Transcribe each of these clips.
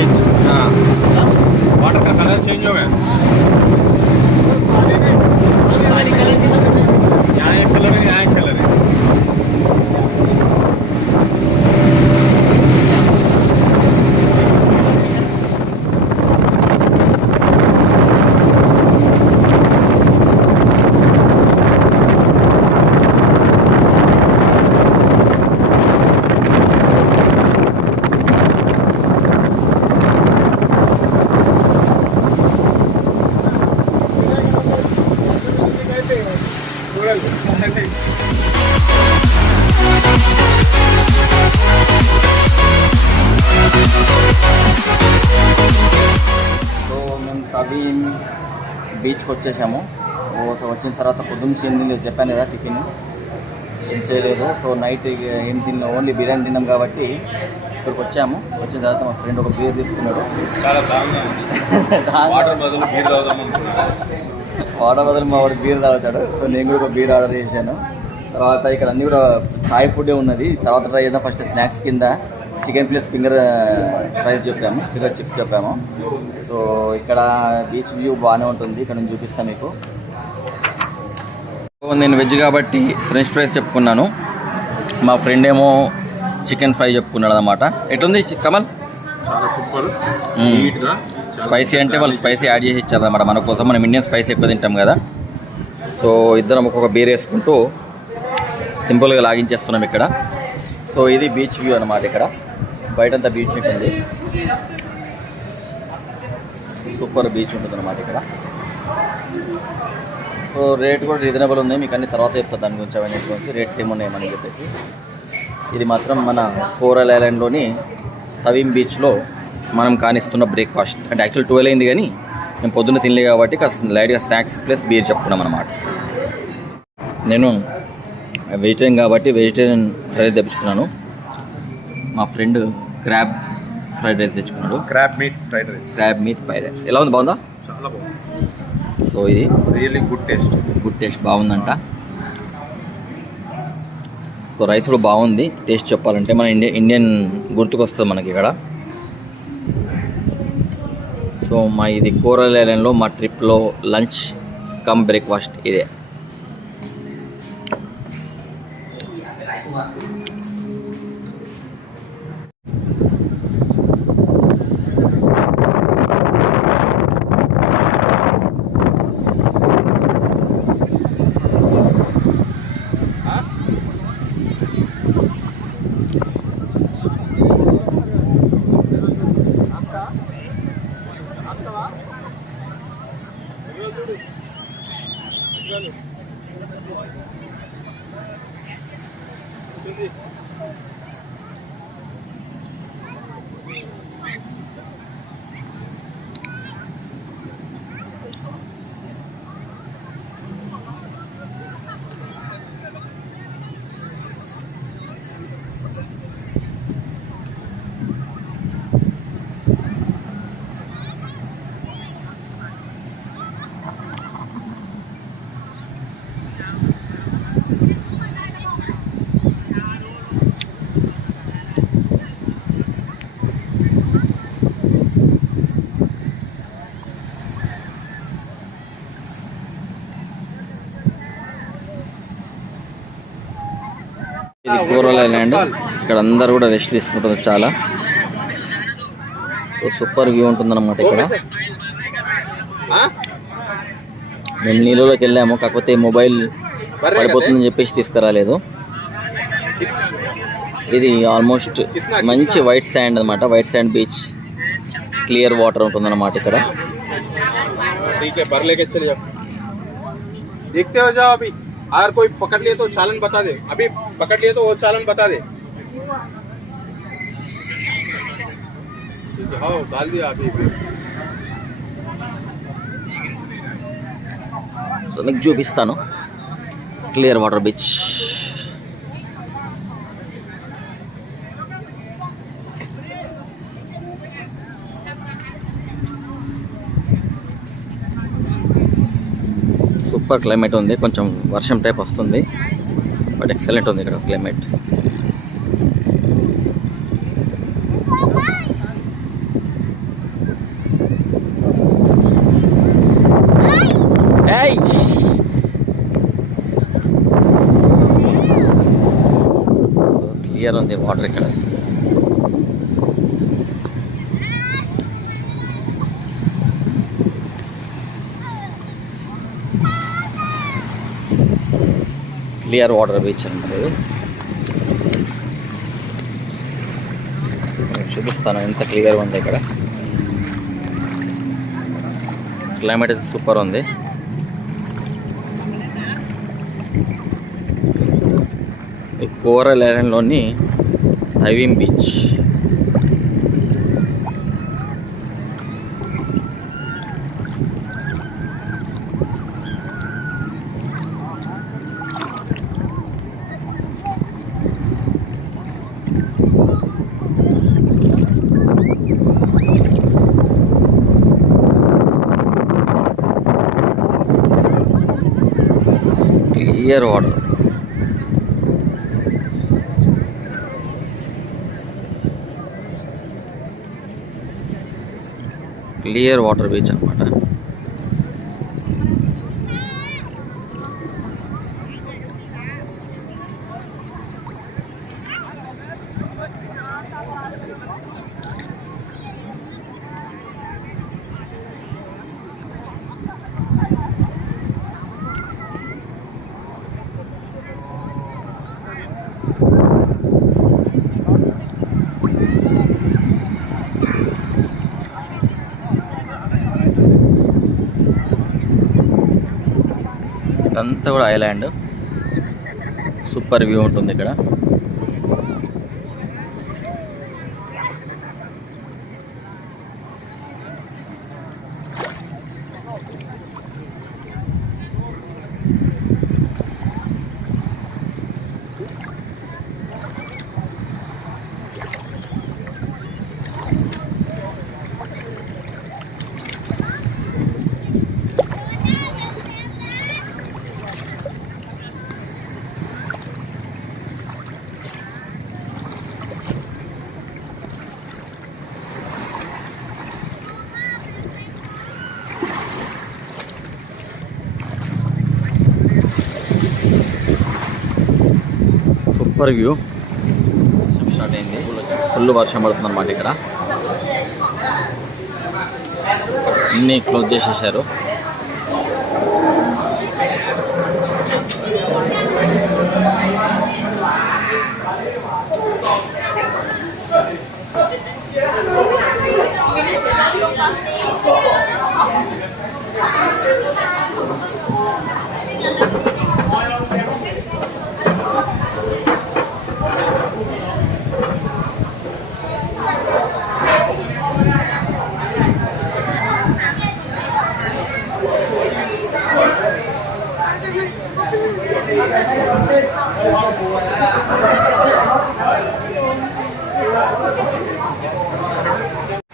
चेंज। हाँ, वाटर का colour change हो गया। पानी कलर यहाँ एक कलर है, यहाँ एक कलर है। తవీం బీచ్కి వచ్చేసాము. వచ్చిన తర్వాత పొద్దున్న తింది చెప్పాను కదా, టిఫిన్ ఏం చేయలేదు. సో నైట్ ఏం తిన్నా, ఓన్లీ బిర్యానీ తిన్నాం కాబట్టి ఇక్కడికి వచ్చాము. వచ్చిన తర్వాత మా ఫ్రెండ్ ఒక బీర్ తీసుకున్నాడు. వాటర్ బదులు మా వాడు బీర్ తాగుతాడు. సో నేను కూడా ఒక బీర్ ఆర్డర్ చేశాను. తర్వాత ఇక్కడ అన్నీ కూడా థాయ్ ఫుడే ఉన్నది. తర్వాత ట్రై చేద్దాం. ఫస్ట్ స్నాక్స్ కింద చికెన్ ప్లస్ ఫింగర్ ఫ్రైస్ చెప్పాము, ఫింగర్ చిప్స్ చెప్పాము. సో ఇక్కడ బీచ్ వ్యూ బాగానే ఉంటుంది. ఇక్కడ నుంచి చూపిస్తాను మీకు. నేను వెజ్ కాబట్టి ఫ్రెంచ్ ఫ్రైస్ చెప్పుకున్నాను. మా ఫ్రెండ్ ఏమో చికెన్ ఫ్రై చెప్పుకున్నాడు అనమాట. ఎట్లుంది కమల్? చాలా సూపర్. స్పైసీ అంటే వాళ్ళు స్పైసీ యాడ్ చేసి ఇచ్చారన్నమాట మన కోసం. మనం ఇండియన్ స్పైసీ ఎక్కువ తింటాం కదా. సో ఇద్దరం ఒక్కొక్క బీర్ వేసుకుంటూ సింపుల్గా లాగించేస్తున్నాం ఇక్కడ. సో ఇది బీచ్ వ్యూ అనమాట. ఇక్కడ బయటంతా బీచ్ ఉంటుంది, సూపర్ బీచ్ ఉంటుంది అనమాట ఇక్కడ. సో రేట్ కూడా రీజనబుల్ ఉంది. మీకు అన్ని తర్వాత చెప్తాను దాని గురించి, అవన్నీ గురించి రేట్స్ ఏమున్నాయి మనకి చెప్పేసి. ఇది మాత్రం మన కోరల్ ఐలాండ్లోని తవీం బీచ్లో మనం కానిస్తున్న బ్రేక్ఫాస్ట్. అంటే యాక్చువల్ 12 అయింది కానీ మేము పొద్దున్న తినలే కాబట్టి కాస్త లైట్గా స్నాక్స్ ప్లస్ బీర్ చెప్పుకున్నాం అనమాట. నేను వెజిటేరియన్ కాబట్టి వెజిటేరియన్ ఫ్రైడ్ తెప్పించుకున్నాను. మా ఫ్రెండ్ క్రాబ్ ఫ్రైడ్ రైస్ తెచ్చుకున్నాడు. Crab meat fried rice. ఎలా ఉంది? బాగుందా? చాలా బాగుంది. సో ఇది రియల్లీ గుడ్ టేస్ట్ బాగుందంట. సో రైస్ కూడా బాగుంది. టేస్ట్ చెప్పాలంటే మన ఇండియన్ గుర్తుకొస్తుంది మనకి ఇక్కడ. సో మా ఇది కోరల్ ఐలాండ్లో మా ట్రిప్లో లంచ్ కమ్ బ్రేక్ఫాస్ట్ ఇదే. ఇది కోరల్ ఐలాండ్. ఇక్కడ అందరు కూడా రెస్ట్ తీసుకుంటారు. చాలా సూపర్ వ్యూ ఉంటుందన్నమాట ఇక్కడ. మేము నీళ్ళలోకి వెళ్ళాము, కాకపోతే మొబైల్ పడిపోతుందని చెప్పేసి తీసుకురాలేదు. ఇది ఆల్మోస్ట్ మంచి వైట్ శాండ్ అనమాట. White sand beach, clear water ఉంటుందన్నమాట ఇక్కడ. अगर कोई पकड़ लिए तो चालन बता दे. अभी पकड़ लिए तो वो चालन बता दे. हाँ डाल दिया अभी. సో మీకు చూపిస్తాను clear water beach. Super climate ఉంది. కొంచెం వర్షం టైప్ వస్తుంది, బట్ ఎక్సలెంట్ ఉంది ఇక్కడ క్లైమేట్. క్లియర్ ఉంది వాటర్ ఇక్కడ. క్లియర్ వాటర్ బీచ్ అనమాట ఇది. చూపిస్తాను ఎంత క్లియర్గా ఉంది ఇక్కడ. క్లైమేట్ అయితే సూపర్ ఉంది. కోరల్ ఐలాండ్లోని తవీమ్ beach. Clear water. Clear water beach అనమాట. అంతా కూడా ఐలాండ్. సూపర్ వ్యూ ఉంటుంది ఇక్కడ. Super view. స్టార్ట్ అయింది. ఫుల్ వర్షం పడుతుంది అన్నమాట ఇక్కడ. అన్నీ క్లోజ్ చేసేసారు.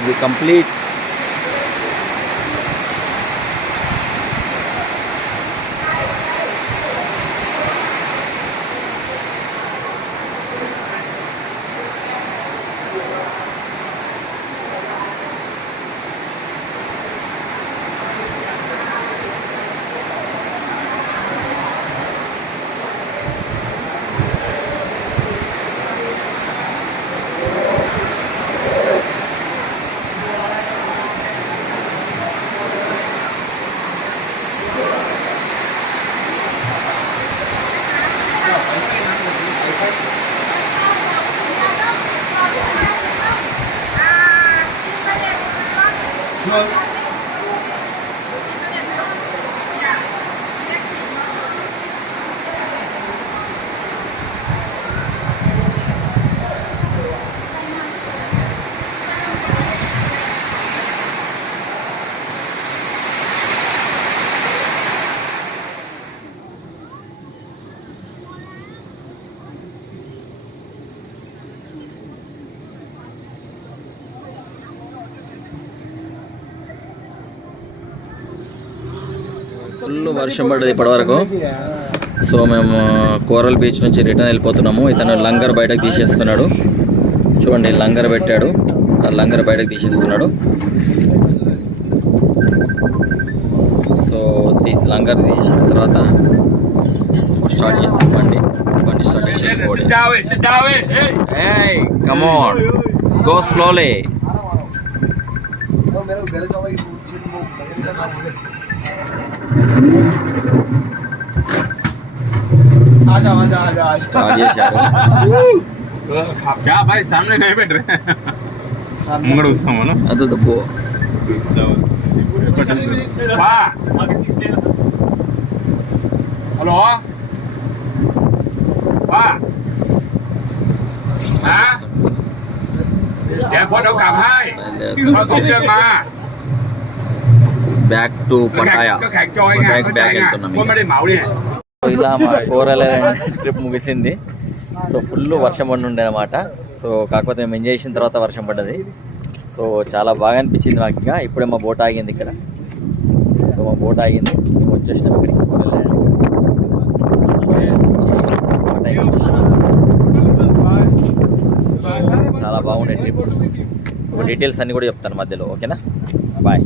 ఇది కంప్లీట్ ఫుల్ వర్షం పడ్డది ఇప్పటివరకు. సో మేము కోరల్ బీచ్ నుంచి రిటర్న్ వెళ్ళిపోతున్నాము. ఇతను లంగర్ బయటకు తీసేస్తున్నాడు. చూడండి, లంగర్ పెట్టాడు. ఆ లంగర్ బయటకు తీసేస్తున్నాడు. సో లంగర్ తీసిన తర్వాత స్టార్ట్ చేస్తాం బండి. బండి స్టార్ట్ ఏయ్ come on go slowly start చేశారు क्या भाई सामने नहीं बैठ रहे ముంగడ వస్తాము అది తప్పు హలోเดี๋ยวพ่อเอากลับให้พ่อส่งเครื่องมา బ్యాక్ టు పటాయాก็แข่งจอยไงเข้าใจ బ్యాక్ ไง వెళ్తున్నాంพ่อไม่ได้เหมาเนี่ย ఇలా మా కోరల ట్రిప్ ముగిసింది. సో ఫుల్ వర్షం పడి ఉండే అనమాట. సో కాకపోతే మేము ఎంజాయ్ చేసిన తర్వాత వర్షం పడ్డది. సో చాలా బాగా అనిపించింది మాకు. ఇంకా ఇప్పుడే మా బోట్ ఆగింది ఇక్కడ. సో మా బోట్ ఆగింది, మేము వచ్చేసినాం ఇక్కడికి కోరల చాలా బాగుండే ట్రిప్. డీటెయిల్స్ అన్నీ కూడా చెప్తాను మధ్యలో. ఓకేనా, బాయ్.